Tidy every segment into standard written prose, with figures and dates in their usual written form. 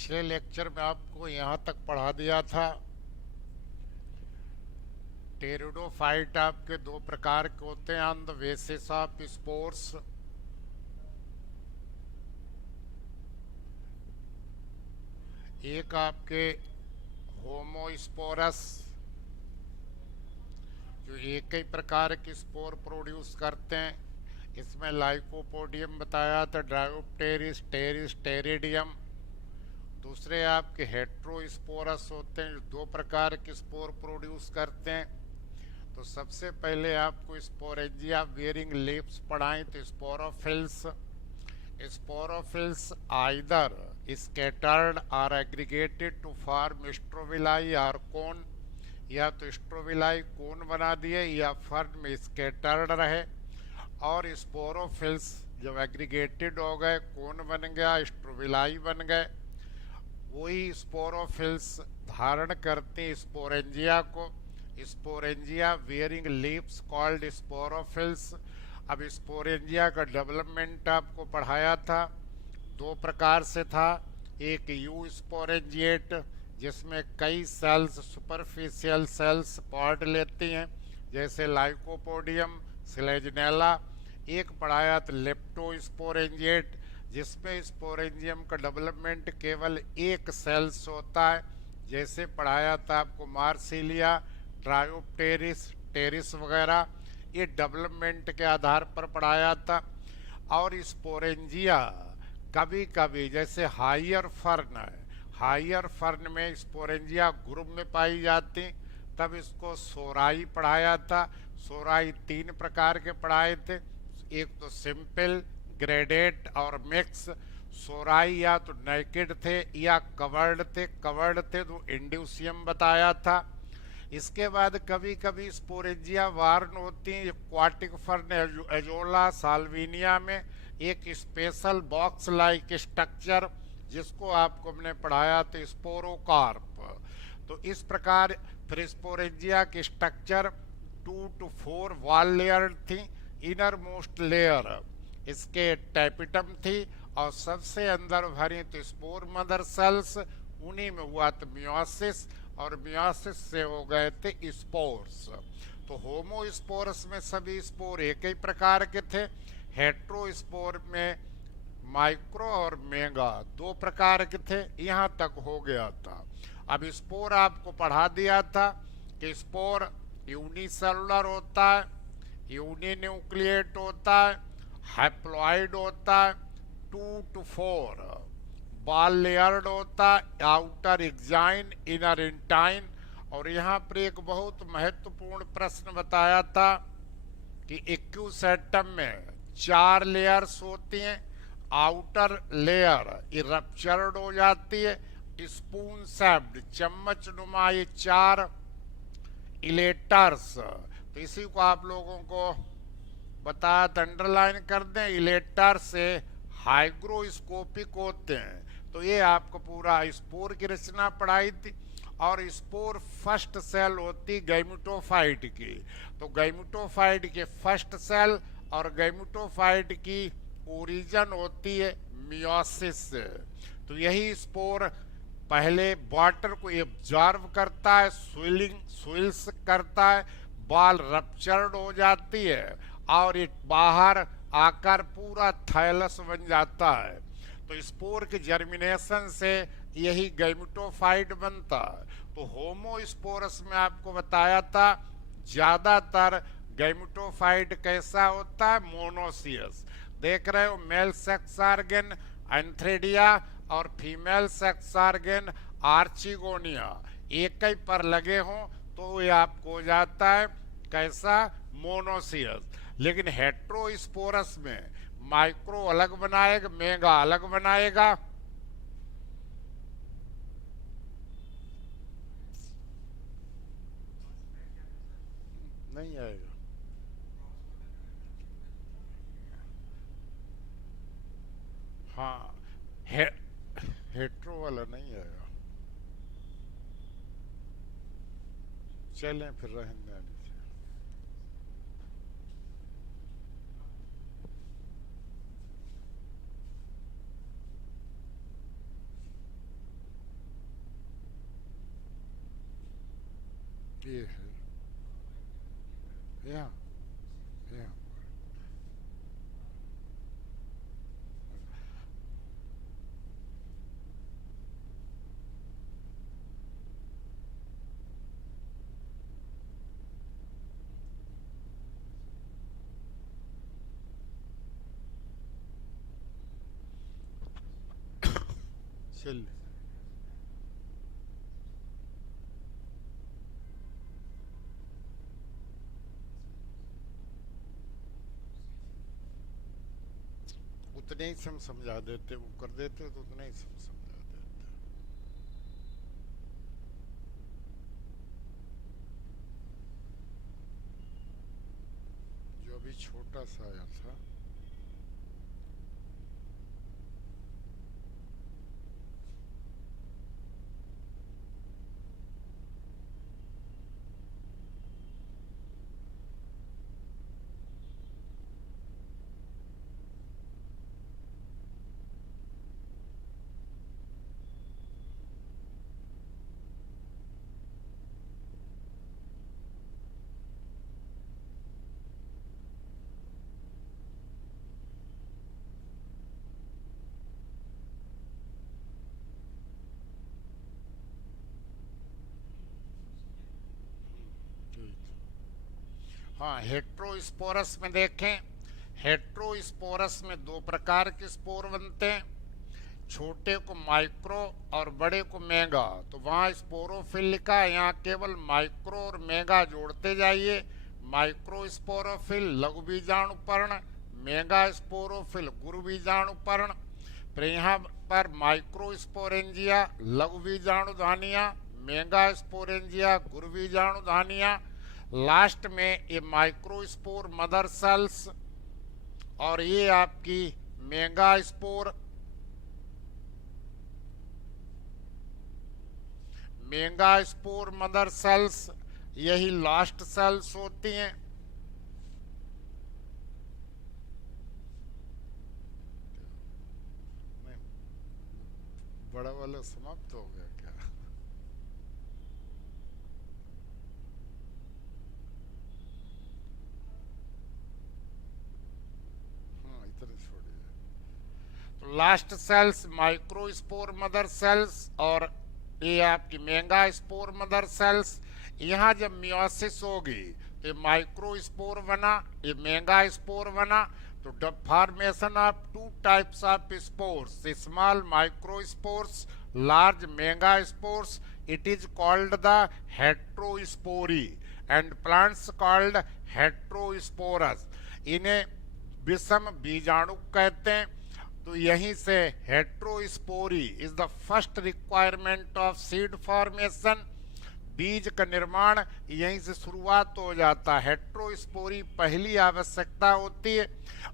पिछले लेक्चर में आपको यहाँ तक पढ़ा दिया था। टेरिडोफाइट आपके दो प्रकार के होते हैं on the basis of spores. एक आपके होमोस्पोरस जो एक ही प्रकार की स्पोर प्रोड्यूस करते हैं। इसमें लाइकोपोडियम बताया था, ड्रायोप्टेरिस, टेरिस, टेरिडियम। दूसरे आपके हेट्रोस्पोरस होते हैं जो दो प्रकार के स्पोर प्रोड्यूस करते हैं। तो सबसे पहले आपको स्पोरेंजिया वेयरिंग लीव्स पढ़ाएं तो स्पोरोफिल्स। स्पोरोफिल्स आइदर स्कैटर्ड और एग्रीगेटेड टू फॉर्म स्ट्रोबिलाई और कोन, या तो स्ट्रोबिलाई कोन बना दिए या फर्न में स्कैटर्ड रहे। और स्पोरोफिल्स जब एग्रीगेटेड हो गए, कोन बन गया, स्ट्रोबिलाई बन गए, वही स्पोरोफिल्स धारण करते हैं स्पोरेंजिया को। Sporangia wearing leaves called sporophylls. अब स्पोरेंजिया का डेवलपमेंट आपको पढ़ाया था, दो प्रकार से था। एक यू स्पोरेंजिएट जिसमें कई सेल्स, सुपरफिशियल सेल्स पार्ट लेती हैं, जैसे लाइकोपोडियम, स्लेजनेला। एक पढ़ाया था लेप्टोस्पोरेंजिएट जिसमें स्पोरेंजियम का डेवलपमेंट केवल एक सेल्स होता है, जैसे पढ़ाया था आपको मार्सिलिया, ट्रायोप्टेरिस, टेरिस वगैरह। ये डेवलपमेंट के आधार पर पढ़ाया था। और स्पोरेंजिया कभी कभी जैसे हायर फर्न है, हायर फर्न में स्पोरेंजिया ग्रुप में पाई जाती, तब इसको सोराई पढ़ाया था। सोराई तीन प्रकार के पढ़ाए थे, एक तो सिंपल, ग्रेडेट और मिक्स। सोराई या तो नेकेड थे या कवर्ड थे। कवर्ड थे तो इंड्यूसियम बताया था। इसके बाद कभी कभी स्पोरेंजिया वार्न होती है क्वाटिक फर्न एजोला साल्विनिया में, एक स्पेशल बॉक्स लाइक स्ट्रक्चर जिसको आपको हमने पढ़ाया था स्पोरोकार्प। तो इस प्रकार फिर स्पोरेंजिया की स्ट्रक्चर 2 to 4 वॉल लेयर थी। इनर मोस्ट लेयर इसके टैपिटम थी और सबसे अंदर भरी तो स्पोर मदर सेल्स, उन्हीं में हुआ तो मियोसिस, और मियोसिस से हो गए थे स्पोर्स। तो होमोस्पोरस में सभी स्पोर एक ही प्रकार के थे। हेट्रोस्पोर में माइक्रो और मेगा दो प्रकार के थे। यहाँ तक हो गया था। अब स्पोर आपको पढ़ा दिया था कि स्पोर यूनिसेलुलर होता है, यूनिन्यूक्लिएट होता है, हैप्लॉइड होता है, 2 to 4 बॉल लेयर्ड होता, आउटर एग्जाइन, इनर इंटाइन। और यहाँ पर एक बहुत महत्वपूर्ण प्रश्न बताया था कि इक्यूसेटम में 4 लेयर्स होती हैं। आउटर लेयर रप्चर्ड हो जाती है, स्पून शेप्ड चम्मच नुमा ये 4 इलेटर्स। तो इसी को आप लोगों को बताया, अंडरलाइन कर दें। इलेटर से हाइग्रोस्कोपिक होते हैं। तो ये आपको पूरा स्पोर की रचना पढ़ाई थी। और स्पोर फर्स्ट सेल होती गैमेटोफाइट की। तो गैमेटोफाइट के फर्स्ट सेल और गैमेटोफाइट की ओरिजिन होती है मियोसिस से। तो यही स्पोर पहले वाटर को एब्जॉर्व करता है, स्विल्स करता है, बॉल रप्चर्ड हो जाती है और ये बाहर आकर पूरा थैलस बन जाता है। तो स्पोर के जर्मिनेशन से यही गैमेटोफाइट बनता है। तो होमोस्पोरस में आपको बताया था ज्यादातर गैमेटोफाइट कैसा होता है, मोनोसियस। देख रहे हो, मेल सेक्स ऑर्गन एंथ्रेडिया और फीमेल सेक्स ऑर्गन आर्चिगोनिया एक ही पर लगे हों तो ये आपको हो जाता है कैसा, मोनोसियस। लेकिन हेट्रोस्पोरस में माइक्रो अलग बनाएगा, मेगा अलग बनाएगा। नहीं आएगा। हाँ, हे, हेट्रो वाला नहीं आएगा। चलें फिर रहने दीजिए। ये है यहाँ यहाँ चल उतने ही से हम समझा देते, वो कर देते तो उतने ही से हम समझा देते। जो अभी छोटा सा आया था, हाँ हेट्रोस्पोरस में देखें, हेट्रोस्पोरस में दो प्रकार के स्पोर बनते हैं, छोटे को माइक्रो और बड़े को मेगा। तो वहाँ स्पोरोफिल लिखा है, यहाँ केवल माइक्रो और मेगा जोड़ते जाइए। माइक्रो स्पोरोफिल लघु बीजाणु पर्ण, मेगा स्पोरोफिल गुरु बीजाणु पर्ण। फिर यहाँ पर माइक्रो स्पोरेंजिया लघु बीजाणु धानियाँ, मेगा स्पोरेंजिया गुरु बीजाणु धानियाँ। लास्ट में ये माइक्रो स्पोर मदर सेल्स और ये आपकी mega spore, mega spore mother sales, यही लास्ट सेल्स होती हैं। बड़ा वाला समाप्त हो गया क्या? हाँ इतना छोड़िए। तो last cells micro spore mother cells और ये आपकी मेगा स्पोर मदर सेल्स। यहाँ जब मियोसिस होगी तो ये माइक्रो स्पोर बना, ये मेगा स्पोर बना। तो the formation of two types of spores, small micro spores, large mega spores, it is called the heterospory and plants called heterosporous. इन्हें विषम बीजाणु कहते हैं। तो यहीं से heterospory is the first requirement of seed formation. बीज का निर्माण यहीं से शुरुआत हो जाता है। हेट्रोस्पोरी पहली आवश्यकता होती है।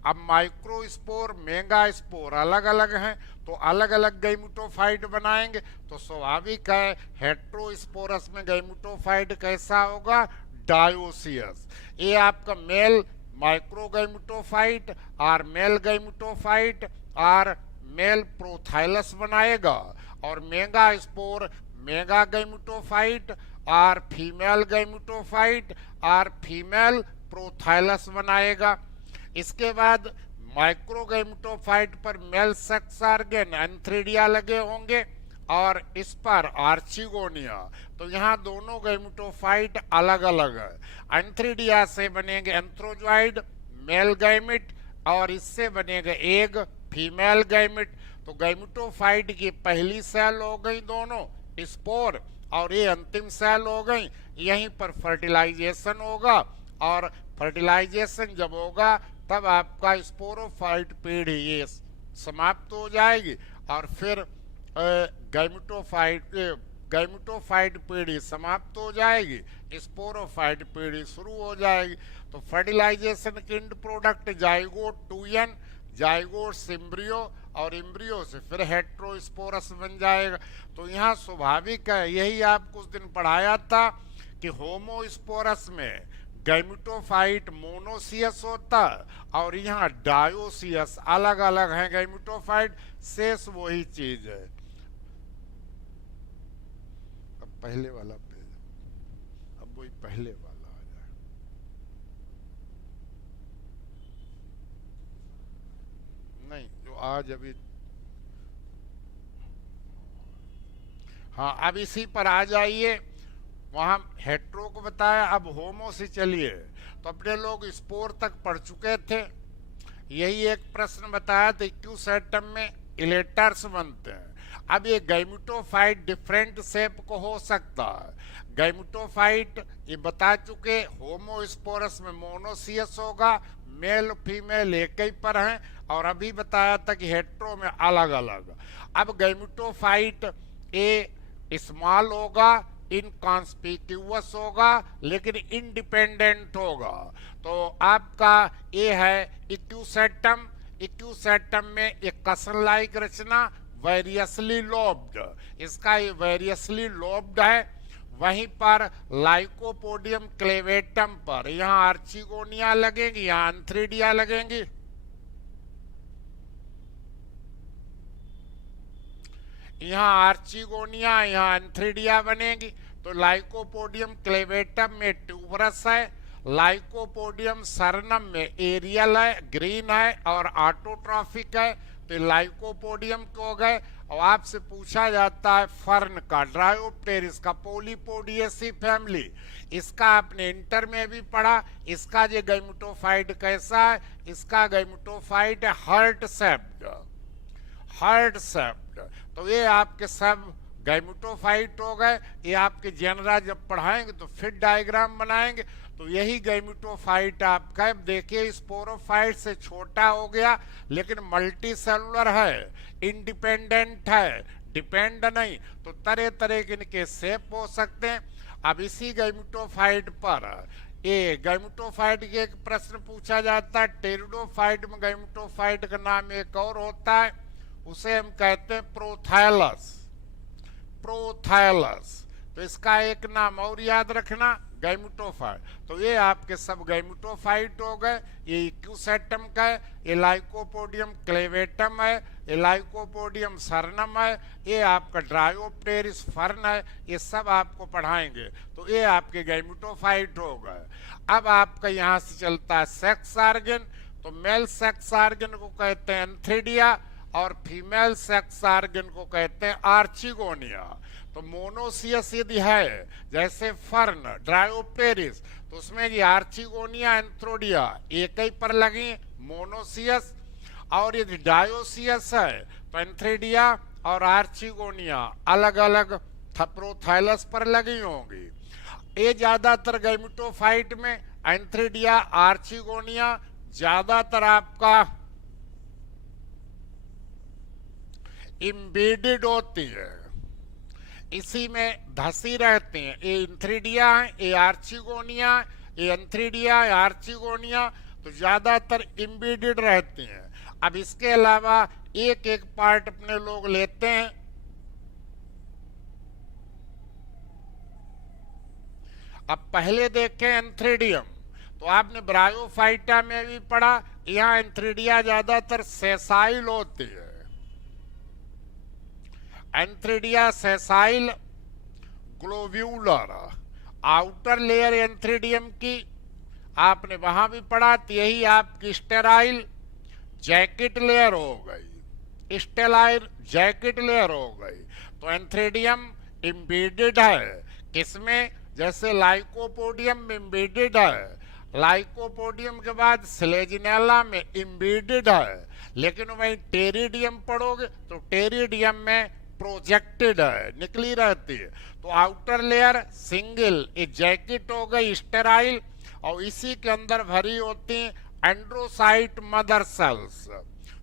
अब माइक्रोस्पोर मेगा स्पोर अलग अलग हैं, तो अलग अलग गैमेटोफाइट बनाएंगे। तो स्वाभाविक है हेट्रोस्पोरस में गैमेटोफाइट कैसा होगा? डायोसियस। ये आपका मेल माइक्रोगैमेटोफाइट और मेल गैमेटोफाइट और मेल प्रोथाइलस बनाएगा, और मेगा स्पोर मेगा गैमेटोफाइट और फीमेल गैमेटोफाइट और फीमेल प्रोथाइलस बनाएगा। इसके बाद माइक्रोगैमेटोफाइट पर मेल सेक्स ऑर्गन एंथ्रीडिया लगे होंगे और इस पर आर्चिगोनिया। तो यहाँ दोनों गैमेटोफाइट अलग अलग है। एंथ्रीडिया से बनेंगे एंथ्रोजॉइड मेल गैमेट और इससे बनेगा एग फीमेल गैमेट। तो गैमेटोफाइट की पहली सेल हो गई दोनों स्पोर, और ये अंतिम सेल हो गई। यहीं पर फर्टिलाइजेशन होगा, और फर्टिलाइजेशन जब होगा तब आपका स्पोरोफाइट पीढ़ी ये समाप्त हो जाएगी, और फिर गैमेटोफाइट पीढ़ी समाप्त हो जाएगी, स्पोरोफाइट पीढ़ी शुरू हो जाएगी। तो फर्टिलाइजेशन के end product zygote 2n, zygote सिम्ब्रियो, और इम्ब्रियो से फिर हेट्रोस्पोरस बन जाएगा। तो यहाँ स्वाभाविक है, यही आपको उस दिन पढ़ाया था कि होमोस्पोरस में गैमेटोफाइट मोनोसियस होता और यहाँ डायोसियस, अलग अलग है गैमेटोफाइट, शेष वही चीज है। अब पहले वाला पेज, अब वो कोई पहले वाला आ जाए। नहीं, जो आज अभी, हाँ अब इसी पर आ जाइए। वहां हेट्रो को बताया, अब होमो से चलिए। तो अपने लोग स्पोर तक पढ़ चुके थे। यही एक प्रश्न बताया था, क्यूस एटम में इलेटर्स बनते हैं। अब ये गैमेटोफाइट डिफरेंट शेप को हो सकता है। गैमेटोफाइट ये बता चुके, होमोस्पोरस में मोनोसियस होगा, मेल फीमेल एक ही पर हैं। और अभी बताया था कि हेट्रो में अलग अलग। अब गैमेटोफाइट ए स्मॉल होगा, इनकॉन्स्पिक्यूअस होगा, लेकिन इंडिपेंडेंट होगा। तो आपका ये है इक्यूसेटम। इक्यूसेटम में एक कसन लाइक रचना, वेरियसली लोब्ड। इसका ये वेरियसली लोब्ड है। वहीं पर लाइकोपोडियम क्लेवेटम पर यहाँ आर्चिगोनिया लगेंगी, यहाँ एंथ्रीडिया लगेंगी। यहाँ आर्चिगोनिया, यहाँ एंथ्रीडिया बनेगी। तो लाइकोपोडियम क्लेवेटम में ट्यूबरस है, लाइकोपोडियम सरनम में एरियल है, ग्रीन है और ऑटोट्रॉफिक है। तो लाइकोपोडियम को हो गए। और आपसे पूछा जाता है फर्न का, ड्रायोप्टेरिस का, पोलीपोडिएसी फैमिली, इसका आपने इंटर में भी पढ़ा। इसका जो गैमेटोफाइट कैसा है, इसका gametophyte heart shaped, heart shaped. तो ये आपके सब गैमेटोफाइट हो गए। ये आपके जनरा जब पढ़ाएंगे तो फिर डायग्राम बनाएंगे। तो यही गैमेटोफाइट आपका, देखिए स्पोरोफाइट से छोटा हो गया, लेकिन मल्टी सेलुलर है, इंडिपेंडेंट है, डिपेंड नहीं। तो तरह तरह के इनके शेप हो सकते हैं। अब इसी गैमेटोफाइट पर ये गैमेटोफाइट के एक प्रश्न पूछा जाता है। टेरिडोफाइट में गैमेटोफाइट का नाम एक और होता है, उसे हम कहते हैं प्रोथैलस। प्रोथैलस, तो इसका एक नाम और याद रखना, गैमेटोफाइट। तो ये आपके सब गैमेटोफाइट हो गए। ये इक्यूसेटम का है, ये लाइकोपोडियम क्लेवेटम है, ये लाइकोपोडियम सरनम है, ये आपका ड्रायोप्टेरिस फर्न है। ये सब आपको पढ़ाएंगे। तो ये आपके गैमेटोफाइट हो गए। अब आपका यहाँ से चलता है सेक्स ऑर्गन। तो मेल सेक्स ऑर्गन को कहते हैं एंथ्रीडिया और फीमेल सेक्स ऑर्गन को कहते हैं आर्चिगोनिया। तो मोनोसियस यदि है, जैसे फर्न, ड्रायोप्टेरिस, तो उसमें ये आर्चिगोनिया, एंथ्रोडिया एक ही पर लगी, मोनोसियस। और यदि डायोसियस है तो एंथ्रीडिया और आर्चिगोनिया अलग अलग प्रोथाइलस पर लगी होंगी। ये ज्यादातर गैमेटोफाइट में एंथ्रीडिया, आर्चिगोनिया ज्यादातर आपका इम्बेडेड होती है, इसी में धसी रहती हैं। ये एंथ्रीडिया है, ये आर्चिगोनिया, ये एंथ्रीडिया, आर्चिगोनिया, तो ज्यादातर इम्बेडेड रहती हैं। अब इसके अलावा एक एक पार्ट अपने लोग लेते हैं। अब पहले देखें एंथ्रीडियम। तो आपने ब्रायोफाइटा में भी पढ़ा, यहाँ एंथ्रीडिया ज्यादातर सेसाइल होती है। Antheridia sessile, globular, outer layer antheridium की आपने वहां भी पढ़ा। तो यही आपकी स्टेराइल जैकेट लेयर हो गई, स्टेलाइर जैकेट लेयर हो गई। तो एंथ्रीडियम इम्बेडेड है किसमें, जैसे लाइकोपोडियम में इम्बेडेड है, लाइकोपोडियम के बाद स्लेजिनेला में इम्बेडेड है। लेकिन वही टेरिडियम पढ़ोगे तो टेरिडियम में प्रोजेक्टेड है, निकली रहती है। तो आउटर लेयर सिंगल ये जैकेट हो गई स्टेराइल, और इसी के अंदर भरी होती एंड्रोसाइट मदर सेल्स,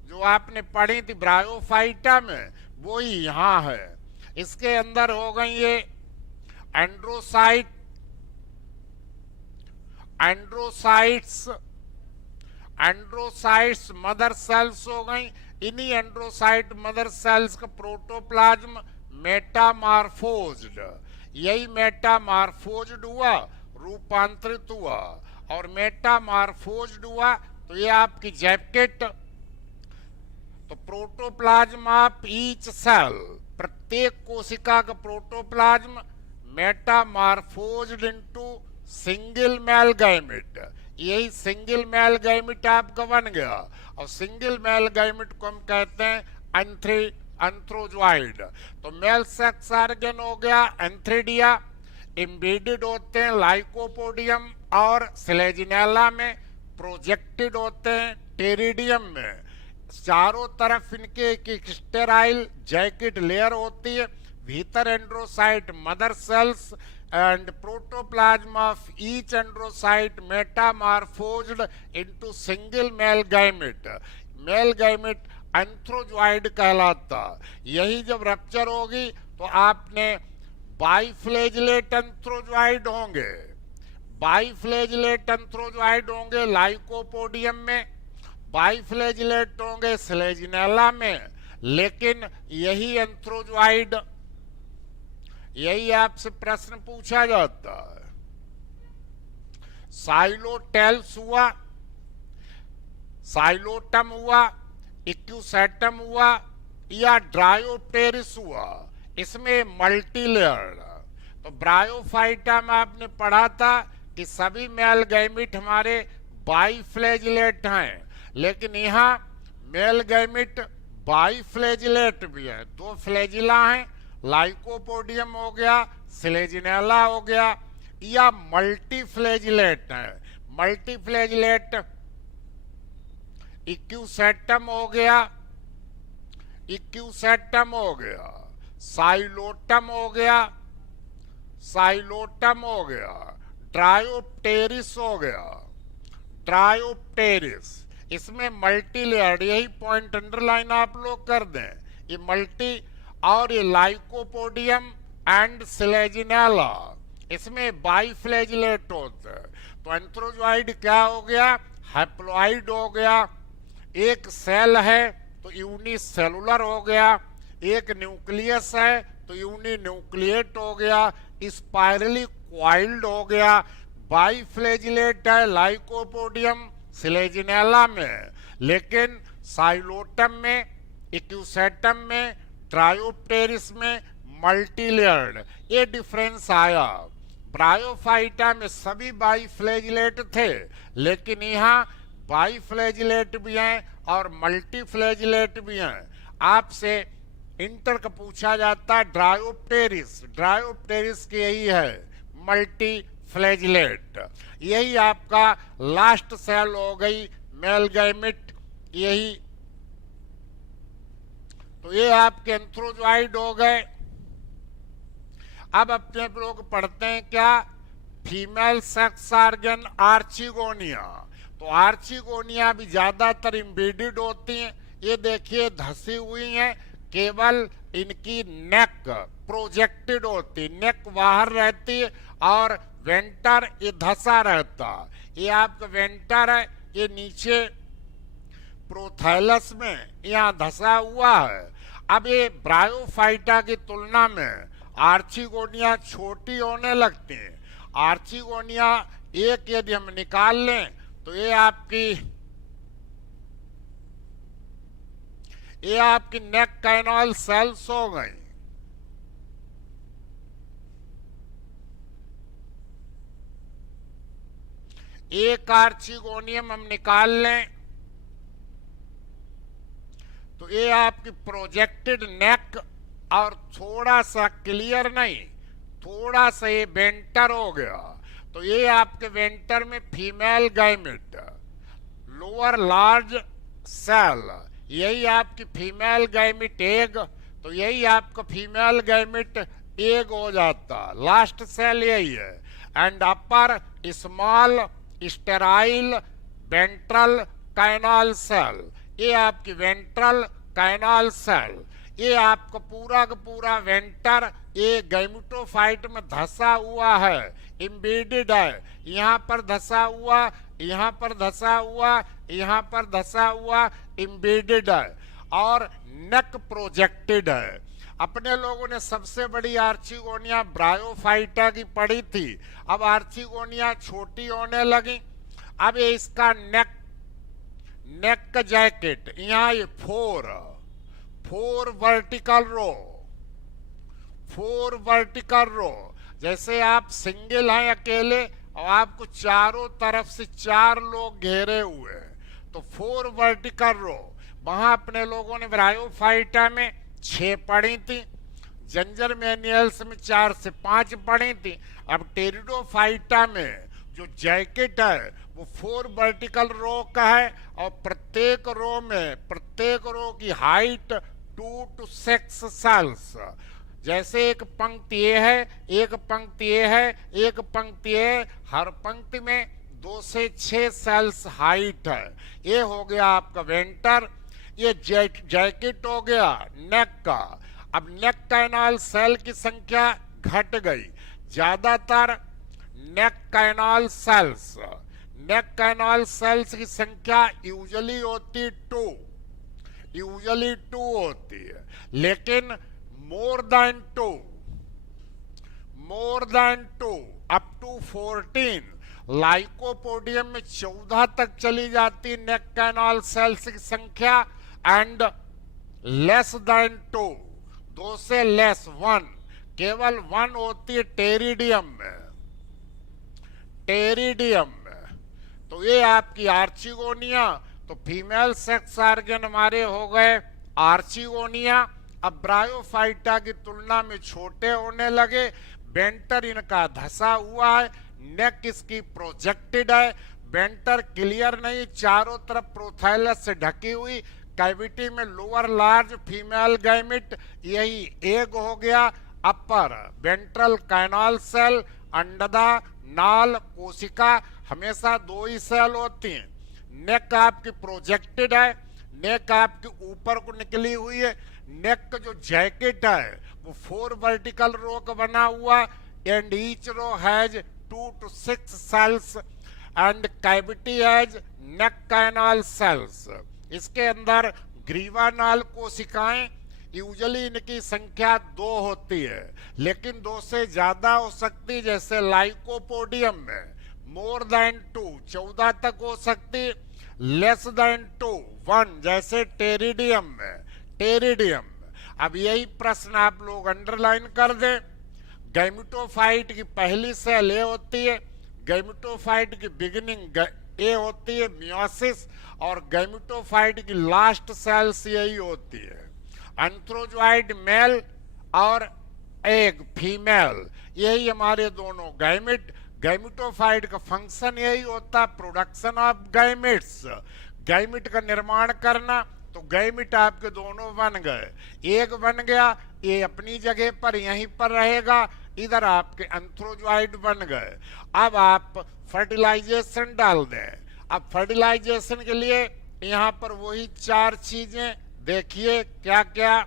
जो आपने पढ़ी थी ब्रायोफाइटा में, वो ही यहाँ है। इसके अंदर हो गई ये एंड्रोसाइट, एंड्रोसाइट्स मदर सेल्स हो गई। इन्हीं एंड्रोसाइट मदर सेल्स का प्रोटोप्लाज्म मेटामार्फोज्ड, यही मेटामार्फोज्ड हुआ, रूपांतरित हुआ और मेटामार्फोज्ड हुआ। तो ये आपकी जैकेट। तो प्रोटोप्लाज्म ऑफ ईच सेल, प्रत्येक कोशिका का protoplasm metamorphosed into single male gamete, यही सिंगल मेल गैमिट आपका बन गया। और सिंगल मेल गैमिट को हम कहते हैं एंथ्रोजॉइड। तो मेल सेक्स ऑर्गन हो गया एंथ्रिडिया, एम्बेडेड होते हैं लाइकोपोडियम और स्लेजिनेला में, प्रोजेक्टेड होते हैं टेरिडियम में। चारों तरफ इनके एक स्टेराइल जैकेट लेयर होती है, भीतर androcyte mother cells and protoplasm of each androcyte metamorphosed into single male gamete. Mail gamete antherozoid कहलाता। यही जब रप्चर होगी तो आपने बाइफ्लेजलेट एंथ्रोजॉइड होंगे, बाइफ्लेजलेट एंथ्रोजॉइड होंगे लाइकोपोडियम में, बाइफ्लेजलेट होंगे स्लेजिनेला में। लेकिन यही एंथ्रोजॉइड, यही आपसे प्रश्न पूछा जाता है, साइलोटेल्स हुआ, साइलोटम हुआ, इक्यूसेटम हुआ या ड्रायोप्टेरिस हुआ, इसमें मल्टीलेयर्ड। तो ब्रायोफाइटा में आपने पढ़ा था कि सभी मेल गैमिट हमारे बाइफ्लेजलेट हैं, लेकिन यहाँ मेल गैमिट बाइफ्लेजलेट भी है, दो फ्लेजिला हैं, लाइकोपोडियम हो गया, स्लेजिनेला हो गया, या मल्टीफ्लेजिलेट है, मल्टीफ्लेजिलेट इक्यूसेटम हो गया, इक्यूसेटम हो गया, साइलोटम हो गया, साइलोटम हो गया, ड्रायोप्टेरिस हो गया, ड्रायोप्टेरिस। इसमें मल्टी लेयर्ड, यही पॉइंट अंडरलाइन आप लोग कर दें, ये मल्टी, और ये लाइकोपोडियम एंड स्लेजिनेला, इसमें बाइफ्लेजिलेट होते हैं। तो एंथ्रोजॉइड क्या हो गया, हैप्लॉइड हो गया, एक सेल है तो यूनिसेलुलर हो गया, एक न्यूक्लियस है तो यूनिन्यूक्लिएट हो गया, स्पाइरली क्वाइल्ड हो गया, बाइफ्लेजिलेट है लाइकोपोडियम स्लेजिनेला में, लेकिन साइलोटम में, इक्यूसेटम में, ट्रायोप्टेरिस में मल्टीलेयर्ड, ये डिफरेंस आया। ब्रायोफाइटा में सभी बाइफ्लेजिलेट थे, लेकिन यहाँ बाइफ्लेजिलेट भी हैं और मल्टीफ्लेजिलेट भी हैं। आपसे इंटर का पूछा जाता है ड्रायोप्टेरिस, ड्रायोप्टेरिस की यही है मल्टीफ्लेजिलेट। यही आपका लास्ट सेल हो गई मेल गैमेट, यही। तो ये आपके एंथ्रोजॉइड हो गए। अब अपने लोग पढ़ते हैं क्या, फीमेल सेक्स ऑर्गन आर्चिगोनिया। तो आर्चिगोनिया भी ज्यादातर इम्बेडेड होती हैं, ये देखिए धसी हुई हैं, केवल इनकी नेक प्रोजेक्टेड होती, नेक बाहर रहती है और वेंटर ये धसा रहता। ये आपका वेंटर है, ये नीचे प्रोथैलस में यहाँ धसा हुआ है। अब ये ब्रायोफाइटा की तुलना में आर्चिगोनिया छोटी होने लगती है। आर्चिगोनिया एक यदि हम निकाल लें तो ये आपकी नेक कैनल सेल्स हो गई। एक आर्चिगोनियम हम निकाल लें तो ये आपकी प्रोजेक्टेड नेक और थोड़ा सा क्लियर नहीं, थोड़ा सा ये वेंटर हो गया। तो ये आपके वेंटर में female gamete, lower large cell, यही आपकी फीमेल गैमेट एग। तो यही आपका फीमेल गैमेट एग हो जाता, लास्ट सेल यही है। And upper small sterile ventral canal cell, ये आपकी वेंट्रल कैनाल सेल। ये आपका पूरा का पूरा वेंटर ये गैमेटोफाइट में धसा हुआ है, इम्बेडेड है, यहाँ पर धसा हुआ, यहाँ पर धसा हुआ, यहाँ पर धसा हुआ, इम्बेडेड है और नेक प्रोजेक्टेड है। अपने लोगों ने सबसे बड़ी आर्चिगोनिया ब्रायोफाइटा की पढ़ी थी, अब आर्चिगोनिया छोटी होने लगी। अब ये इसका नेक का जैकेट, यहाँ ये फोर वर्टिकल रो, फोर वर्टिकल रो, जैसे आप सिंगल हैं अकेले और आपको चारों तरफ से 4 लोग घेरे हुए हैं, तो 4 वर्टिकल रो। वहां अपने लोगों ने ब्रायोफाइटा में 6 पढ़ी थी, जंजर मैनियल्स में 4 से 5 पढ़ी थी। अब टेरिडोफाइटा में जो जैकेट है वो 4 वर्टिकल रो का है, और प्रत्येक रो की हाइट 2 to 6 सेल्स। जैसे एक पंक्ति ए है, एक पंक्ति ए है, एक पंक्ति ए, हर पंक्ति में 2 से 6 सेल्स हाइट है। ये हो गया आपका वेंटर। ये जैकेट हो गया नेक का। अब नेक कैनाल सेल की संख्या घट गई, ज्यादातर नेक कैनाल सेल्स की संख्या यूजुअली होती 2 होती है, लेकिन more than two up to 14, lycopodium में 14 तक चली जाती नेक कैनाल सेल्स की संख्या, एंड लेस देन 2 से लेस 1, केवल 1 होती है टेरिडियम में। तो ये आपकी आर्चिगोनिया। तो फीमेल सेक्स ऑर्गन हमारे हो गए आर्चिगोनिया। अब ब्रायोफाइटा की तुलना में छोटे होने लगे। वेंटर इनका धसा हुआ है, नेक इसकी प्रोजेक्टेड है, वेंटर क्लियर नहीं, चारों तरफ प्रोथाइलस से ढकी हुई, कैविटी में लोअर लार्ज फीमेल गैमिट, यही एग हो गया। अपर वेंट्रल कैनाल सेल, अंडदा, नाल, कोशिका, हमेशा 2 ही सेल होती हैं। नेक आपकी प्रोजेक्टेड है, नेक आपके ऊपर को निकली हुई है। नेक का जो जैकेट है वो 4 वर्टिकल रो का बना हुआ, and each row has 2 to 6 cells, and cavity has neck canal cells. इसके अंदर ग्रीवानाल कोशिकाएं, यूजुअली इनकी संख्या 2 होती है, लेकिन 2 से ज्यादा हो सकती, जैसे लाइकोपोडियम में मोर देन 2 14 तक हो सकती, लेस देन 2 1, जैसे टेरिडियम में। अब यही प्रश्न आप लोग अंडरलाइन कर दें। गैमेटोफाइट की पहली सेल ए होती है, गैमेटोफाइट की बिगिनिंग ए होती है मियोसिस, और गैमेटोफाइट की लास्ट सेल्स यही होती है। एंथ्रोजॉइड मेल और एग फीमेल, यही हमारे दोनों गैमेट। गैमेटोफाइट का फंक्शन यही होता, प्रोडक्शन ऑफ गैमेट्स, गैमेट का निर्माण करना। तो गैमेट आपके दोनों बन गए, एक बन गया, ये अपनी जगह पर यहीं पर रहेगा, इधर आपके एंथ्रोजॉइड बन गए। अब आप फर्टिलाइजेशन डाल दें। अब फर्टिलाइजेशन के लिए यहाँ पर वही 4 चीजें देखिए क्या क्या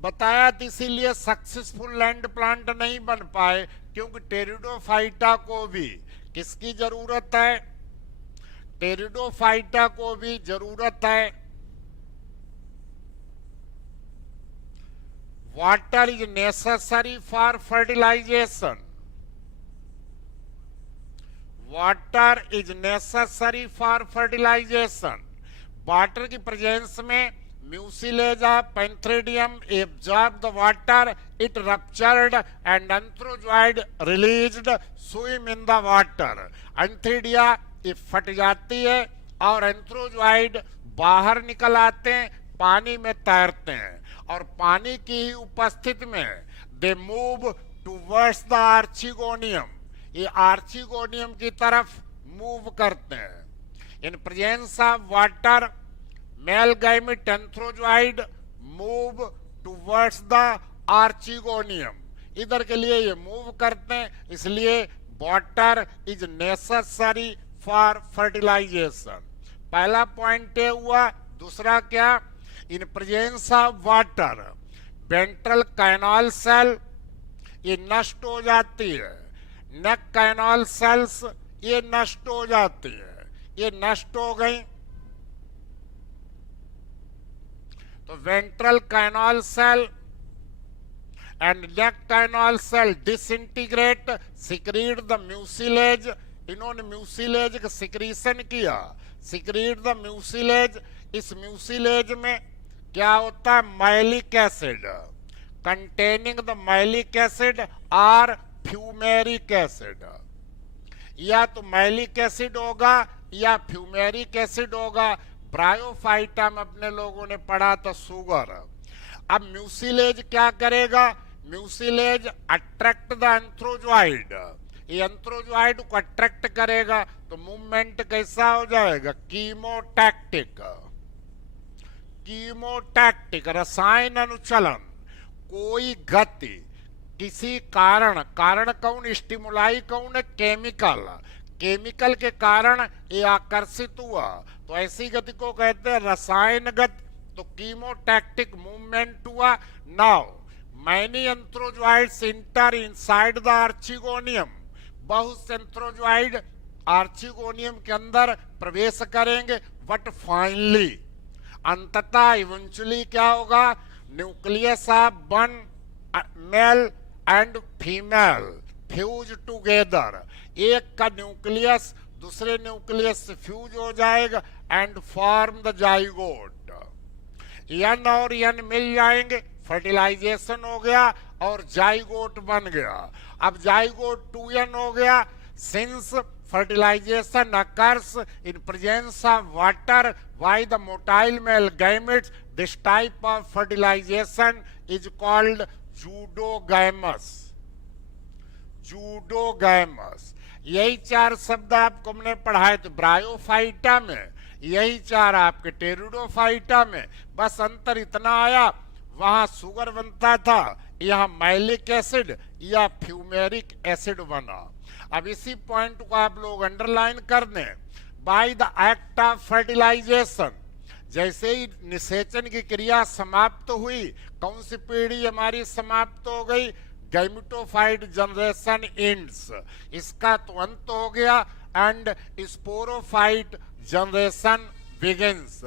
बताया, तो इसीलिए सक्सेसफुल लैंड प्लांट नहीं बन पाए, क्योंकि टेरिडोफाइटा को भी किसकी जरूरत है, टेरिडोफाइटा को भी जरूरत है water is necessary for fertilisation, water is necessary for fertilisation. Water की प्रेजेंस में mucilage antheridium absorb the water, it ruptured and antherozoid released swim in the water. Antheridia ये फट जाती है और एंथ्रोजॉइड बाहर निकल आते हैं, पानी में तैरते हैं, और पानी की उपस्थिति में they move towards the archegonium, ये आर्चिगोनियम की तरफ मूव करते हैं। In presence of water male gamete antherozoid move towards the archegonium, इधर के लिए ये मूव करते हैं, इसलिए water is necessary for fertilization. पहला पॉइंट ये हुआ। दूसरा क्या, in presence of water ventral canal cell ये नष्ट हो जाती है, नेक कैनाल सेल्स ये नष्ट हो जाती है, ये नष्ट हो गई। तो ventral canal cell and neck canal cell disintegrate, secrete the mucilage, इन्होंने म्यूसिलेज का सिक्रीशन किया, सिक्रीट द म्यूसिलेज। इस म्यूसिलेज में क्या होता है, malic acid containing the malic acid or fumaric acid. या तो मैलिक एसिड होगा या फ्यूमेरिक एसिड होगा। ब्रायोफाइटा में अपने लोगों ने पढ़ा था शुगर। अब म्यूसिलेज क्या करेगा? म्यूसिलेज अट्रैक्ट द एंथ्रोजॉइड, ये एंथ्रोजॉइड को अट्रैक्ट करेगा तो मूवमेंट कैसा हो जाएगा? कीमोटैक्टिक। कीमोटैक्टिक रसायन अनुचलन, कोई गति किसी कारण, कारण कौन? स्टिमुलाई कौन है? केमिकल। केमिकल के कारण ये आकर्षित हुआ तो ऐसी गति को कहते हैं रसायन गति। तो कीमोटैक्टिक मूवमेंट हुआ। Now many antherozoids inter inside the archegonium, बहुत से एंथ्रोजॉइड आर्चिगोनियम के अंदर प्रवेश करेंगे। बट फाइनली अंततः इवेंचुअली क्या होगा? Nucleus of one male and female fuse together, एक का न्यूक्लियस दूसरे न्यूक्लियस से फ्यूज हो जाएगा एंड फॉर्म द जाइगोट। यन और यन मिल जाएंगे, फर्टिलाइजेशन हो गया और जाइगोट बन गया। अब जाइगोट 2n हो गया। Since fertilization occurs in presence of water by the motile male gametes, this type of fertilization is called zoodogamous। जूडोगैमस। यही चार शब्द आपको हमने पढ़ाए थे ब्रायोफाइटा में, यही चार आपके टेरिडोफाइटा में। बस अंतर इतना आया, वहां शुगर बनता था, यहाँ मैलिक एसिड या फ्यूमेरिक एसिड बना। अब इसी पॉइंट को आप लोग अंडरलाइन कर दें। By the act of fertilization, जैसे ही निषेचन की क्रिया समाप्त हुई, कौन सी पीढ़ी हमारी समाप्त हो गई? गैमेटोफाइट जनरेशन एंड्स, इसका तो अंत हो गया। एंड स्पोरोफाइट जनरेशन बिगिंस,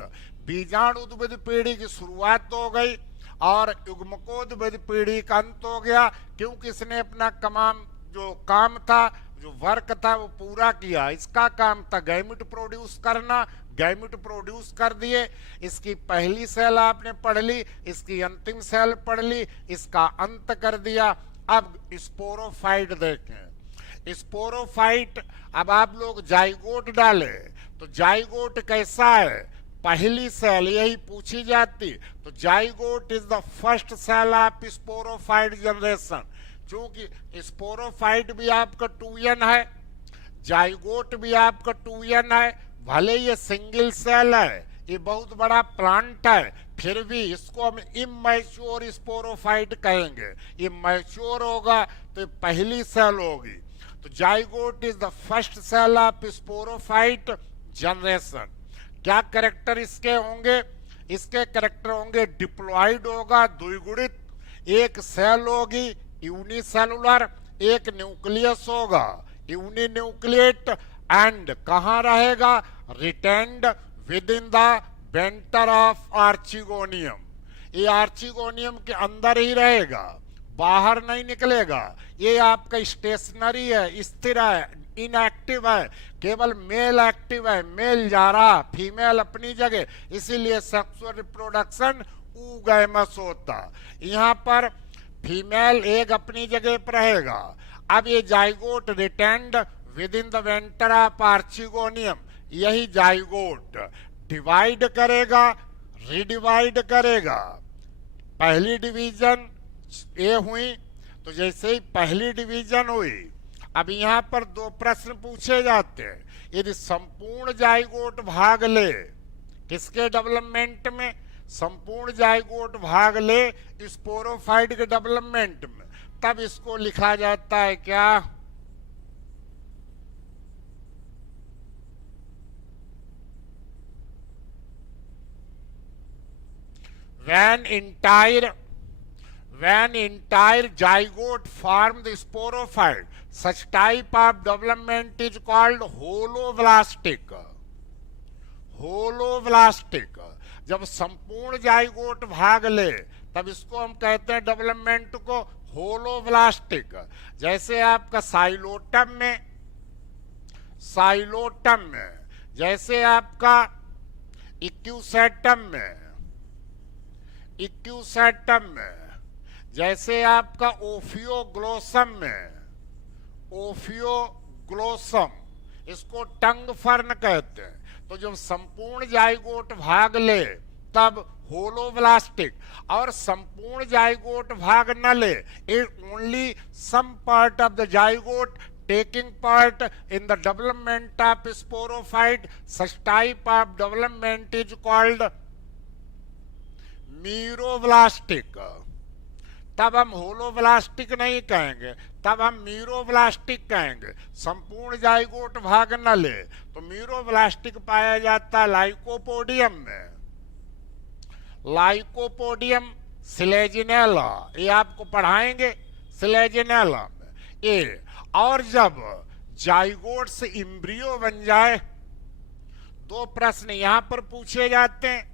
बीजाणुद्भिद पीढ़ी की शुरुआत हो गई और युग्मकोद्भिद पीढ़ी का अंत हो गया, क्योंकि इसने अपना जो काम था, जो वर्क था वो पूरा किया। इसका काम था गैमेट प्रोड्यूस करना, गैमेट प्रोड्यूस कर दिए। इसकी पहली सेल आपने पढ़ ली, इसकी अंतिम सेल पढ़ ली, इसका अंत कर दिया। अब स्पोरोफाइट देखें। स्पोरोफाइट, अब आप लोग जाइगोट डाले तो जाइगोट कैसा है? पहली सेल यही पूछी जाती। तो zygote is the first cell of sporophyte generation. क्योंकि स्पोरोफाइट भी आपका 2n है, जाइगोट भी आपका 2n है। भले ये सिंगल सेल है, ये बहुत बड़ा प्लांट है, फिर भी इसको हम इमैच्योर स्पोरोफाइट कहेंगे। ये मैच्योर होगा तो पहली सेल होगी। तो zygote is the first cell of sporophyte generation. क्या कैरेक्टर इसके होंगे? इसके कैरेक्टर होंगे डिप्लॉइड होगा, द्विगुणित, एक सेल होगी यूनिसेलुलर, एक न्यूक्लियस होगा यूनिन्यूक्लिएट, एंड कहाँ रहेगा? Retained within the venter of archegonium. ये आर्चिगोनियम के अंदर ही रहेगा, बाहर नहीं निकलेगा। ये आपका स्टेशनरी है, स्थिर है, इनएक्टिव है, केवल मेल एक्टिव है। मेल जा रहा, फीमेल अपनी जगह, इसीलिए सेक्सुअल रिप्रोडक्शन ऊगैमस होता। यहाँ पर फीमेल एग अपनी जगह पर रहेगा। अब ये zygote retained within the venter of archegonium, यही जाइगोट डिवाइड करेगा, रिडिवाइड करेगा। पहली डिवीजन ये हुई, तो जैसे ही पहली डिवीजन हुई, अब यहाँ पर दो प्रश्न पूछे जाते हैं। यदि संपूर्ण जाइगोट भाग ले किसके डेवलपमेंट में? संपूर्ण जाइगोट भाग ले स्पोरोफाइट के डेवलपमेंट में, तब इसको लिखा जाता है क्या? When entire zygote form the sporophyte, such type of development is called holoblastic। holoblastic, जब संपूर्ण जाइगोट भाग ले तब इसको हम कहते हैं डेवलपमेंट को होलोब्लास्टिक। जैसे आपका साइलोटम में, जैसे आपका इक्यूसेटम में, जैसे आपका ओफियोग्लोसम में, ओफियोग्लोसम, इसको टंग फर्न कहते हैं। तो जब संपूर्ण जाइगोट भाग ले तब होलोब्लास्टिक, और संपूर्ण जाइगोट भाग न ले, it only some part of the zygote taking part in the development of sporophyte, such type of development is called meroblastic. तब हम होलोब्लास्टिक नहीं कहेंगे, तब हम मीरोब्लास्टिक कहेंगे। संपूर्ण जाइगोट भाग न ले तो मीरोब्लास्टिक पाया जाता है लाइकोपोडियम में, लाइकोपोडियम सिलेजिनेला, ये आपको पढ़ाएंगे सिलेजिनेला में ये। और जब जाइगोट से इम्ब्रियो बन जाए, दो प्रश्न यहां पर पूछे जाते हैं।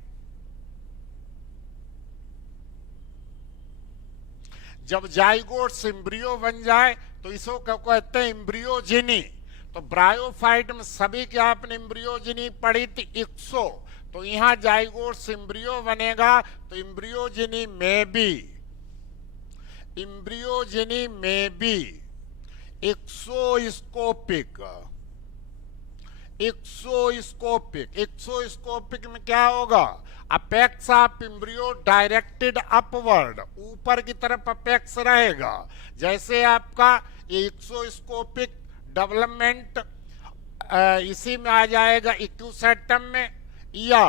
जब जाइगोट से इम्ब्रियो बन जाए तो इसको कहते हैं इम्ब्रियोजिनी। तो ब्रायोफाइट में सभी के आपने इम्ब्रियोजिनी पढ़ी थी 100, तो यहां जाइगोट से इम्ब्रियो बनेगा तो इम्ब्रियोजिनी में भी, इम्ब्रियोजिनी में भी एक्सोस्कोपिक, एक्सोस्कोपिक, एक्सोस्कोपिक में क्या होगा? Apex of embryo directed upward, ऊपर की तरफ अपेक्स रहेगा। जैसे आपका ये एक्सोस्कोपिक डेवलपमेंट इसी में आ जाएगा इक्यूसेटम में, या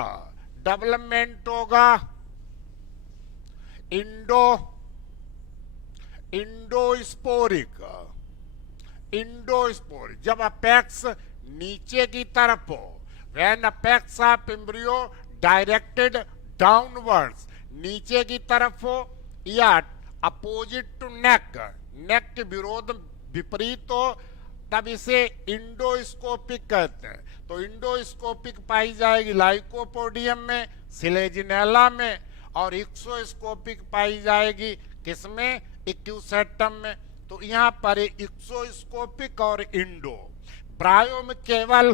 डेवलपमेंट होगा इंडोस्पोरिक, इंडोस्पोरिक। जब अपेक्स नीचे की तरफ हो, when apex of embryo directed downwards, नीचे की तरफ हो, या अपोजिट टू नेक, नेक के विरोध विपरीत हो, तब इसे इंडोस्कोपिक कहते हैं। तो इंडोस्कोपिक पाई जाएगी लाइकोपोडियम में, सिलेजिनेला में, और एक्सोस्कोपिक पाई जाएगी किसमें? इक्यूसेटम में। तो यहां पर एक्सोस्कोपिक और इंडो। ब्रायो में केवल,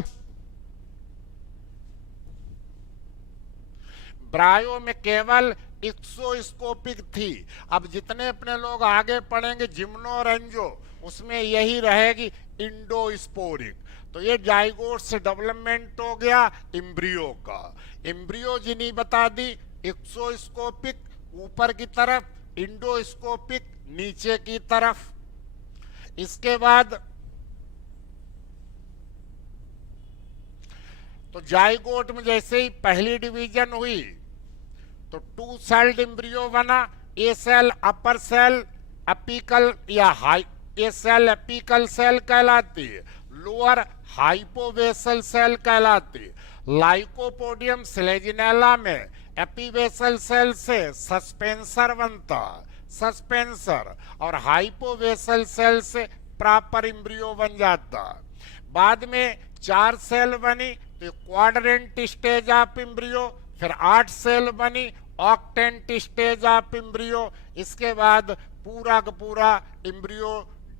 ब्रायो में केवल एक्सोस्कोपिक थी। अब जितने अपने लोग आगे पढ़ेंगे जिम्नो और एंजो, उसमें यही रहेगी इंडोस्पोरिक। तो ये जाइगोट से डेवलपमेंट हो गया एम्ब्रियो का। एम्ब्रियोजिनी बता दी, एक्सोस्कोपिक ऊपर की तरफ, इंडोस्कोपिक नीचे की तरफ। इसके बाद तो जाइगोट में जैसे ही पहली डिवीजन हुई तो 2 सेल्ड एम्ब्रियो बना। ए सेल अपर सेल एपिकल या हाई, ए सेल एपिकल सेल कहलाती है, लोअर हाइपोवेसल सेल कहलाती है। लाइकोपोडियम सिलेजिनेला में एपिवेसल सेल से सस्पेंसर बनता, सस्पेंसर, और हाइपोवेसल सेल से प्रॉपर एम्ब्रियो बन जाता। बाद में 4 सेल बनी तो क्वाड्रेंट स्टेज ऑफ एम्ब्रियो, फिर 8 सेल बनी ऑक्टेंट स्टेज ऑफ एम्ब्रियो। इसके बाद पूरा का पूरा एम्ब्रियो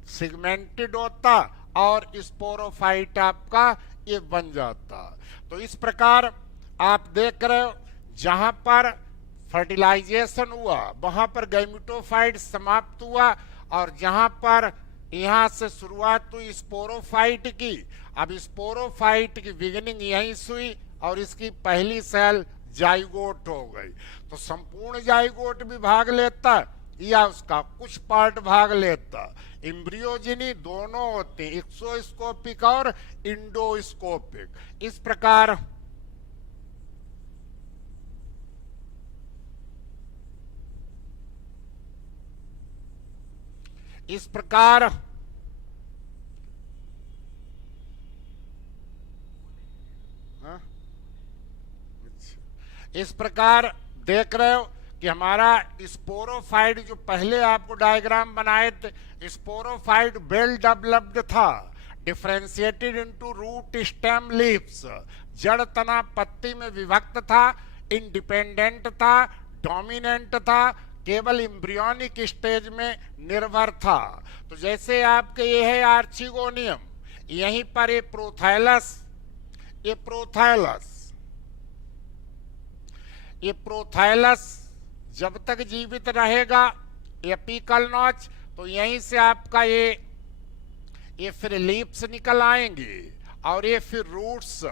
सिगमेंटेड होता और स्पोरोफाइट आपका ये बन जाता। तो इस प्रकार आप देख रहे हो, जहां पर फर्टिलाइजेशन हुआ वहां पर गैमेटोफाइट समाप्त हुआ, और जहां पर यहां से शुरुआत हुई स्पोरोफाइट की। अब स्पोरोफाइट की बिगिनिंग यहीं से हुई और इसकी पहली सेल जाइगोट हो गई। तो संपूर्ण जाइगोट भी भाग लेता या उसका कुछ पार्ट भाग लेता। एम्ब्रियोजिनी दोनों होते हैं, एक्सोस्कोपिक और इंडोस्कोपिक। इस प्रकार इस प्रकार देख रहे हो कि हमारा स्पोरोफाइट जो पहले आपको डायग्राम बनाए थे, स्पोरोफाइट वेल डेवलप्ड था, differentiated into root stem leaves, जड़ तना पत्ती में विभक्त था, इंडिपेंडेंट था, डोमिनेंट था, केवल एम्ब्रियोनिक स्टेज में निर्भर था। तो जैसे आपके ये है आर्चिगोनियम, यहीं पर ये प्रोथैलस, ये प्रोथैलस, ये प्रोथैलस जब तक जीवित रहेगा, एपिकल नॉच, तो यहीं से आपका ये ये फिर लीव्स निकल आएंगी और ये फिर रूट्स,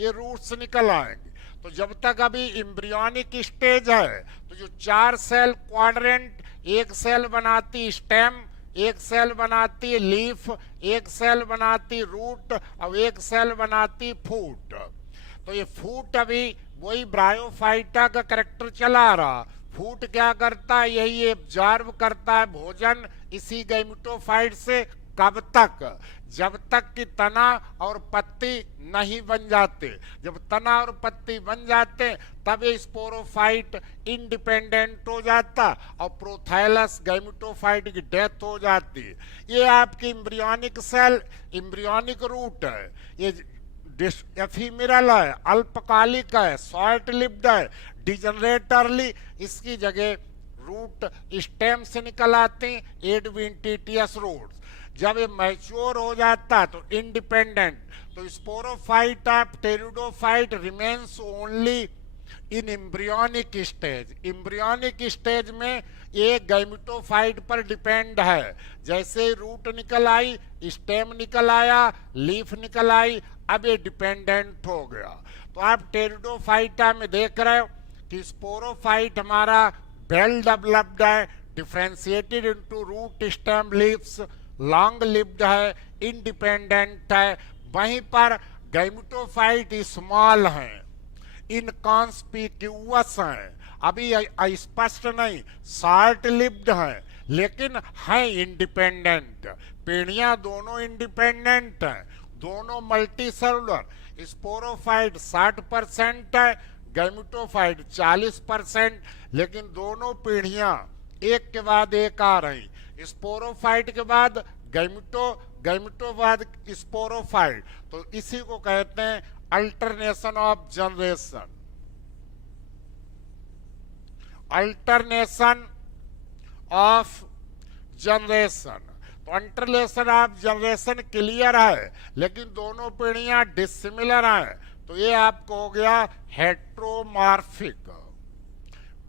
ये रूट्स निकल आएंगे। तो जब तक अभी एम्ब्रियोनिक स्टेज है तो जो 4 सेल क्वाड्रेंट, एक सेल बनाती स्टेम, एक सेल बनाती लीफ, एक सेल बनाती रूट और एक सेल बनाती फूट। तो ये फूट अभी वही ब्रायोफाइटा का करेक्टर चला रहा। फूट क्या करता है, यही एब्जॉर्ब करता है भोजन इसी गैमेटोफाइट से। कब तक, जब तक कि तना और पत्ती नहीं बन जाते। जब तना और पत्ती बन जाते तब ये स्पोरोफाइट इंडिपेंडेंट हो जाता और प्रोथाइलस गैमेटोफाइट की डेथ हो जाती। ये आपकी एम्ब्रियोनिक सेल, एम्ब्रियोनिक रूट है, ये एफीमेरल है, अल्पकालिक है, शॉर्ट लिव्ड है, डिजनरेटरली इसकी जगह रूट स्टेम से निकल आते हैं, एडवेंटिटियस रूट्स। जब ये मैच्योर हो जाता तो इंडिपेंडेंट, तो sporophyte of pteridophyte remains only in embryonic stage. Embryonic stage में ये गैमेटोफाइट पर डिपेंड है। जैसे रूट निकल आई, स्टेम निकल आया, लीफ निकल आई, अब ये डिपेंडेंट हो गया। तो आप टेरिडोफाइटा में देख रहे हो कि स्पोरोफाइट हमारा वेल डेवलप्ड है, differentiated into root stem leaves, long lived है, इंडिपेंडेंट है। वहीं पर गैमेटोफाइट स्मॉल हैं, इनकॉन्स्पिक्यूअस हैं, अभी स्पष्ट नहीं, शॉर्ट लिव्ड हैं, लेकिन हैं इंडिपेंडेंट। पेड़ियां दोनों इंडिपेंडेंट हैं, दोनों मल्टी सेलुलर। स्पोरोफाइट 60% है, गैमेटोफाइट 40%, लेकिन दोनों पीढ़ियां एक के बाद एक आ रही। स्पोरोफाइट के बाद गैमेटो बाद स्पोरोफाइट। तो इसी को कहते हैं alternation of generation. Alternation of generation, तो अल्टरनेशन ऑफ जनरेशन क्लियर है, लेकिन दोनों पीढ़ियां डिसिमिलर हैं। तो ये आपको हो गया हेट्रोमार्फिक,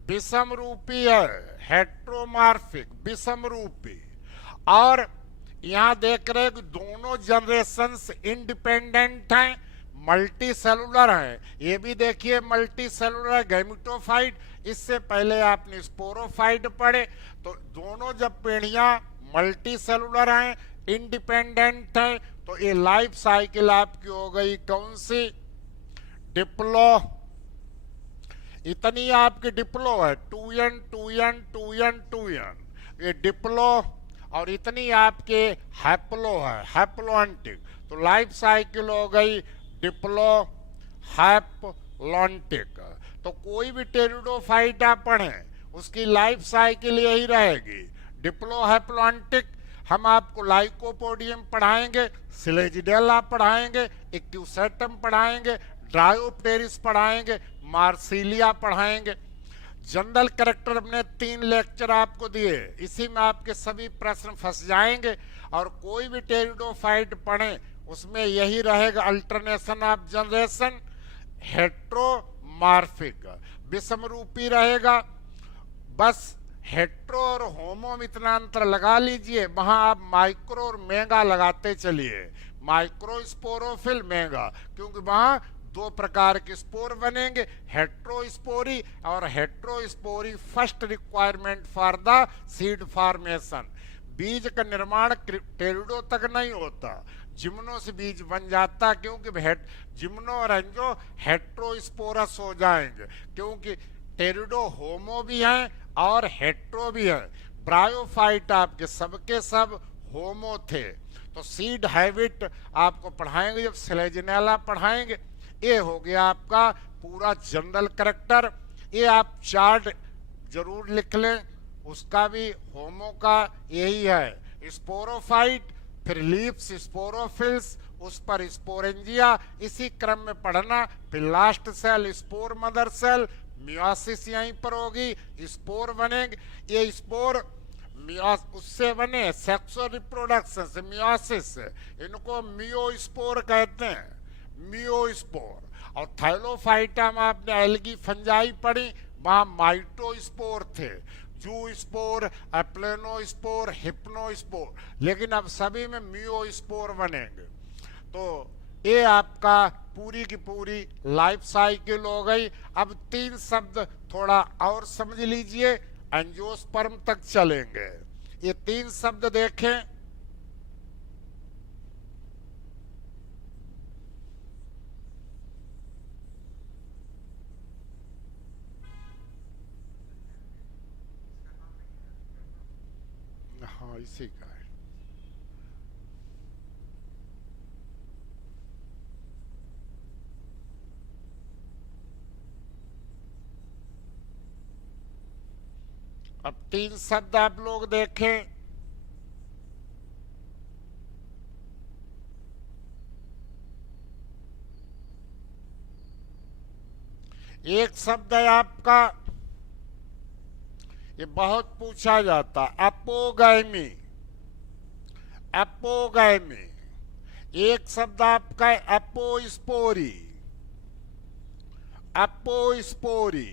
विषम रूपी है, हेट्रोमार्फिक विषम रूपी। और यहां देख रहे हैं कि दोनों जनरेशंस इंडिपेंडेंट हैं, मल्टी सेलुलर हैं। ये भी देखिए मल्टी सेलुलर गैमेटोफाइट, इससे पहले आपने स्पोरोफाइट पढ़े। तो दोनों जब पीढ़ियां मल्टी सेलुलर हैं, इंडिपेंडेंट हैं, तो ये लाइफ साइकिल आपकी हो गई कौन सी, डिप्लो। इतनी आपकी डिप्लो है, 2n 2n 2n 2n, ये डिप्लो। और इतनी आपके हैप्लो है, हैप्लोएंटिक। तो लाइफ साइकिल हो गई डिप्लो हैप्लोएंटिक। तो कोई भी टेरिडोफाइट आप पढ़ें उसकी लाइफ साइकिल यही रहेगी, डिप्लो हैप्लोएंटिक। हम आपको लाइकोपोडियम पढ़ाएंगे, सिलेजिडेला पढ़ाएंगे, इक्यूसेटम पढ़ाएंगे, ड्रायोप्टेरिस पढ़ाएंगे, मार्सिलिया पढ़ाएंगे। जनरल कैरेक्टर हमने 3 लेक्चर आपको दिए, इसी में आपके सभी प्रश्न फंस जाएंगे। और कोई भी टेरिडोफाइट पढ़ें उसमें यही रहेगा अल्टरनेशन ऑफ जनरेशन, हेट्रोमार्फिक विषम रूपी रहेगा। बस हेट्रो और होमो में इतना अंतर लगा लीजिए, वहां आप माइक्रो और मेगा लगाते चलिए, माइक्रो स्पोरोफिल मेगा, क्योंकि वहां 2 प्रकार के स्पोर बनेंगे, हेट्रोस्पोरी और heterospory first requirement for the seed formation. बीज का निर्माण टेरिडो तक नहीं होता, जिम्नो से बीज बन जाता, क्योंकि जिम्नो और एंजो हेट्रोस्पोरस हो जाएंगे, क्योंकि टेरिडो होमो भी हैं और हेट्रो भी है। ब्रायोफाइट आपके सबके सब होमो थे। तो सीड हैबिट आपको पढ़ाएंगे जब सिलेजिनेला पढ़ाएंगे। ये हो गया आपका पूरा जनरल कैरेक्टर। ये आप चार्ट जरूर लिख लें, उसका भी होमो का यही है, स्पोरोफाइट, फिर लीव्स, स्पोरोफिल्स, उस पर स्पोरेंजिया, इसी क्रम में पढ़ना। फिर last cell spore mother cell, meiosis यहीं पर होगी, स्पोर बनेंगे। ये स्पोर उससे बने सेक्सुअल रिप्रोडक्शन से, मियोसिस से, इनको मियोस्पोर कहते हैं, मियोस्पोर। और थाइलोफाइटा में आपने एल्गी फंजाई पढ़ी, वहां माइटोस्पोर थे, जू स्पोर, एप्लेनोस्पोर, हिप्नोस्पोर, लेकिन अब सभी में मियोस्पोर बनेंगे। तो ये आपका पूरी की पूरी लाइफ साइकिल हो गई। अब 3 शब्द थोड़ा और समझ लीजिए, एंजियोस्पर्म तक चलेंगे। ये 3 शब्द देखें। हाँ, इसी का है। अब 3 शब्द आप लोग देखें। एक शब्द है आपका, ये बहुत पूछा जाता, एपोगैमी। एपोगैमी। एक शब्द आपका है एपोस्पोरी। एपोस्पोरी।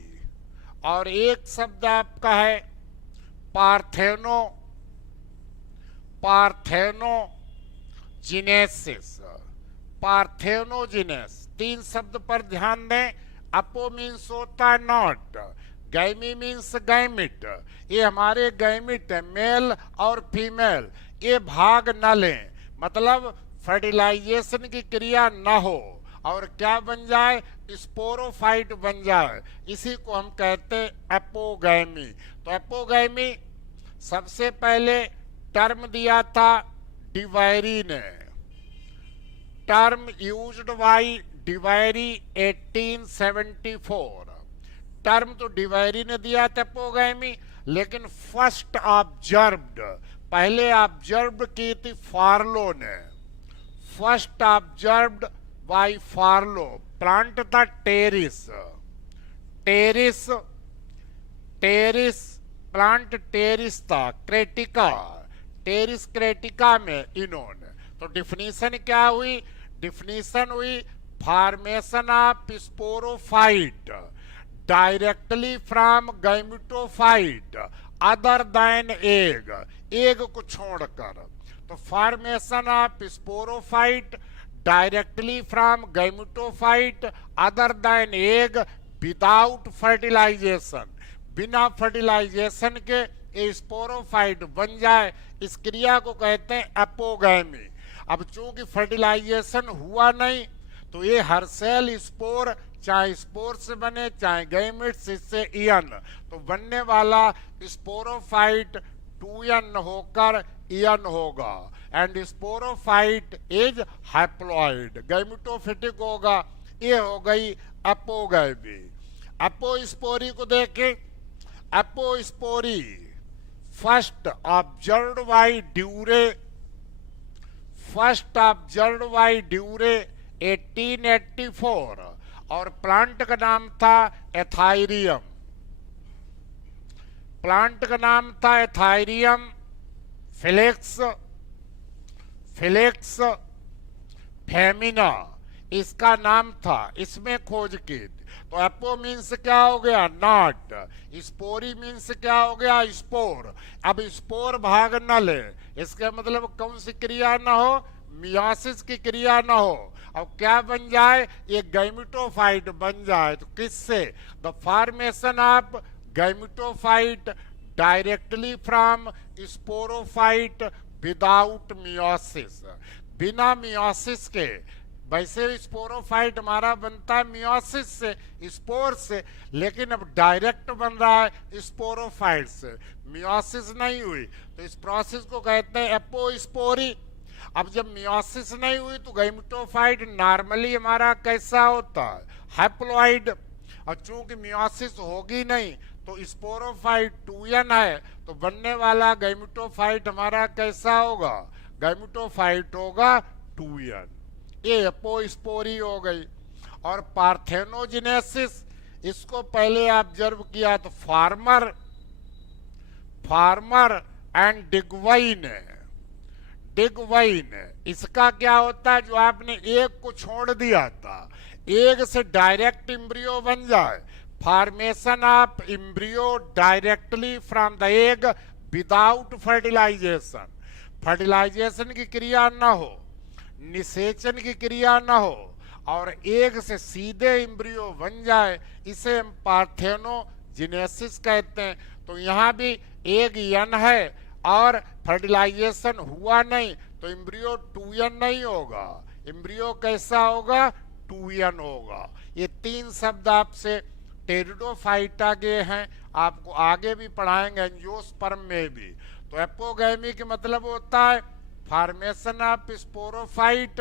और एक शब्द आपका है पार्थेनो। पार्थेनोजिनेसिस। पार्थेनोजिनेस। 3 शब्द पर ध्यान दें। अपो मीन्स होता है नॉट, गैमी मीन्स गैमिट। ये हमारे गैमिट है, मेल और फीमेल। ये भाग न लें, मतलब फर्टिलाइजेशन की क्रिया न हो और क्या बन जाए, स्पोरोफाइट बन जाए। इसी को हम कहते हैं एपोगैमी। तो एपोगैमी सबसे पहले टर्म दिया था डिवायरी ने। Term used by de Bary 1874। Term तो डिवायरी ने दिया था एपोगैमी, लेकिन फर्स्ट ऑब्जर्व्ड, पहले ऑब्जर्व्ड की थी फार्लो ने। First observed by Farlow. Plant था Pteris. Pteris, Pteris plant Pteris था, क्रेटिका, टेरिस क्रेटिका में इन्होंने। तो डिफिनीशन क्या हुई? डिफिनीशन हुई formation of sporophyte directly from gametophyte other than egg, egg को छोड़कर। तो formation of sporophyte directly from gametophyte other than egg without fertilization, बिना फर्टिलाइजेशन के ये स्पोरोफाइट बन जाए, इस क्रिया को कहते हैं एपोगैमी। अब चूंकि फर्टिलाइजेशन हुआ नहीं, तो ये हर सेल स्पोर, चाहे स्पोर से बने चाहे गैमेट्स, इससे ईयन, तो बनने वाला स्पोरोफाइट 2n होकर ईयन होगा। And sporophyte is haploid, gametophytic होगा। ये हो गई एपोगैमी। एपोस्पोरी को देखें। Apospory first observed by Druery, first observed by Druery 1884, और प्लांट का नाम था एथाइरियम। प्लांट का नाम था एथाइरियम फिलेक्स, फिलेक्स फेमिना इसका नाम था, इसमें खोज की। तो एपो मीन्स क्या हो गया? नॉट। स्पोरी मीन्स क्या हो गया? स्पोर। अब स्पोर भाग न ले, इसका मतलब कौन सी क्रिया न हो? मियोसिस की क्रिया न हो। अब क्या बन जाए? ये गैमेटोफाइट बन जाए। तो किससे? The formation of gametophyte directly from sporophyte without meiosis, बिना मियोसिस के। वैसे स्पोरोफाइट हमारा बनता है मियोसिस से, स्पोर से, लेकिन अब डायरेक्ट बन रहा है स्पोरोफाइट से, मियोसिस नहीं हुई। तो इस प्रोसेस को कहते हैं एपोस्पोरी। अब जब मियोसिस नहीं हुई तो गैमेटोफाइट नॉर्मली हमारा कैसा होता है? हैप्लॉइड। और चूंकि मियोसिस होगी नहीं तो स्पोरोफाइट 2n है, तो बनने वाला गैमेटोफाइट हमारा कैसा होगा? गैमेटोफाइट होगा 2n। ये एपोस्पोरी हो गई। और पार्थेनोजेनेसिस, इसको पहले ऑब्जर्व किया तो फार्मर, फार्मर एंड डिगवाइन। डिगवाइन इसका क्या होता है? जो आपने एग को छोड़ दिया था, एग से डायरेक्ट एम्ब्रियो बन जाए, formation of embryo directly from the egg without fertilization, fertilization की क्रिया न हो, निषेचन की क्रिया न हो और एग से सीधे एम्ब्रियो बन जाए, इसे हम पार्थेनोजेनेसिस कहते हैं। तो यहाँ भी एग यन है और फर्टिलाइजेशन हुआ नहीं तो एम्ब्रियो 2n नहीं होगा, एम्ब्रियो कैसा होगा, 2n होगा। ये तीन शब्द आपसे टेरिडोफाइटा के हैं, आपको आगे भी पढ़ाएंगे एंजियोस्पर्म में भी। तो एपोगैमी के मतलब होता है formation of sporophyte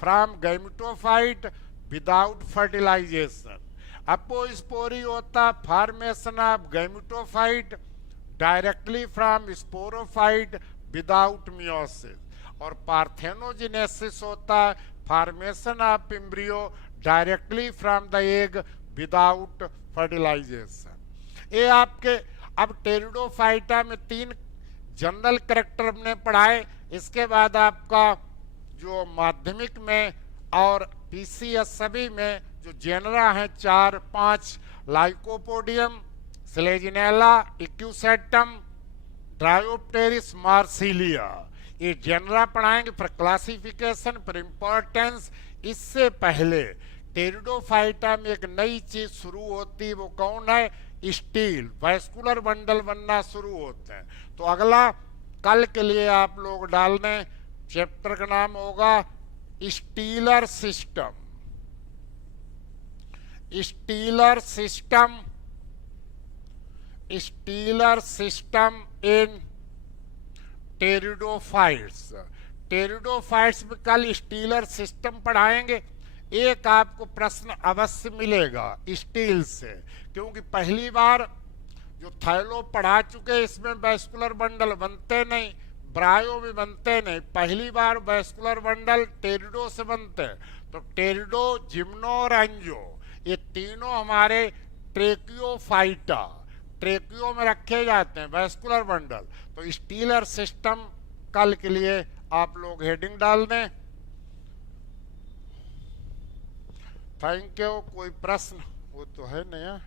from gametophyte without fertilisation. Apospory होता formation of gametophyte directly from sporophyte without meiosis. और पार्थेनोजेनेसिस होता है formation of embryo directly from the egg without fertilisation. ये आपके अब टेरिडोफाइटा में तीन जनरल कैरेक्टर हमने पढ़ाए। इसके बाद आपका जो माध्यमिक में और पीसीएस सभी में जो जेनरा हैं 4-5, लाइकोपोडियम, स्लेजिनेला, इक्यूसेटम, ड्रायोप्टेरिस, मार्सिलिया, ये जेनरा पढ़ाएंगे फिर क्लासिफिकेशन फिर इंपॉर्टेंस। इससे पहले टेरिडोफाइटा में एक नई चीज शुरू होती है, वो कौन है, स्टील, वैस्कुलर बंडल बनना शुरू होते हैं। तो अगला कल के लिए आप लोग डाल दें, चैप्टर का नाम होगा stealer system, stealer system, stealer system in pteridophytes. Pteridophytes में कल स्टीलर सिस्टम पढ़ाएंगे। एक आपको प्रश्न अवश्य मिलेगा स्टील से, क्योंकि पहली बार जो थायलो पढ़ा चुके इसमें वैस्कुलर बंडल बनते नहीं, ब्रायो में बनते नहीं, पहली बार वैस्कुलर बंडल टेरिडो से बनते हैं। तो टेरिडो, जिम्नो और एंजियो ये तीनों हमारे ट्रेकियोफाइटा, ट्रेकियो में रखे जाते हैं वैस्कुलर बंडल। तो स्टीलर सिस्टम कल के लिए आप लोग हेडिंग डाल दें। Thank you. कोई प्रश्न वो तो है नहीं है।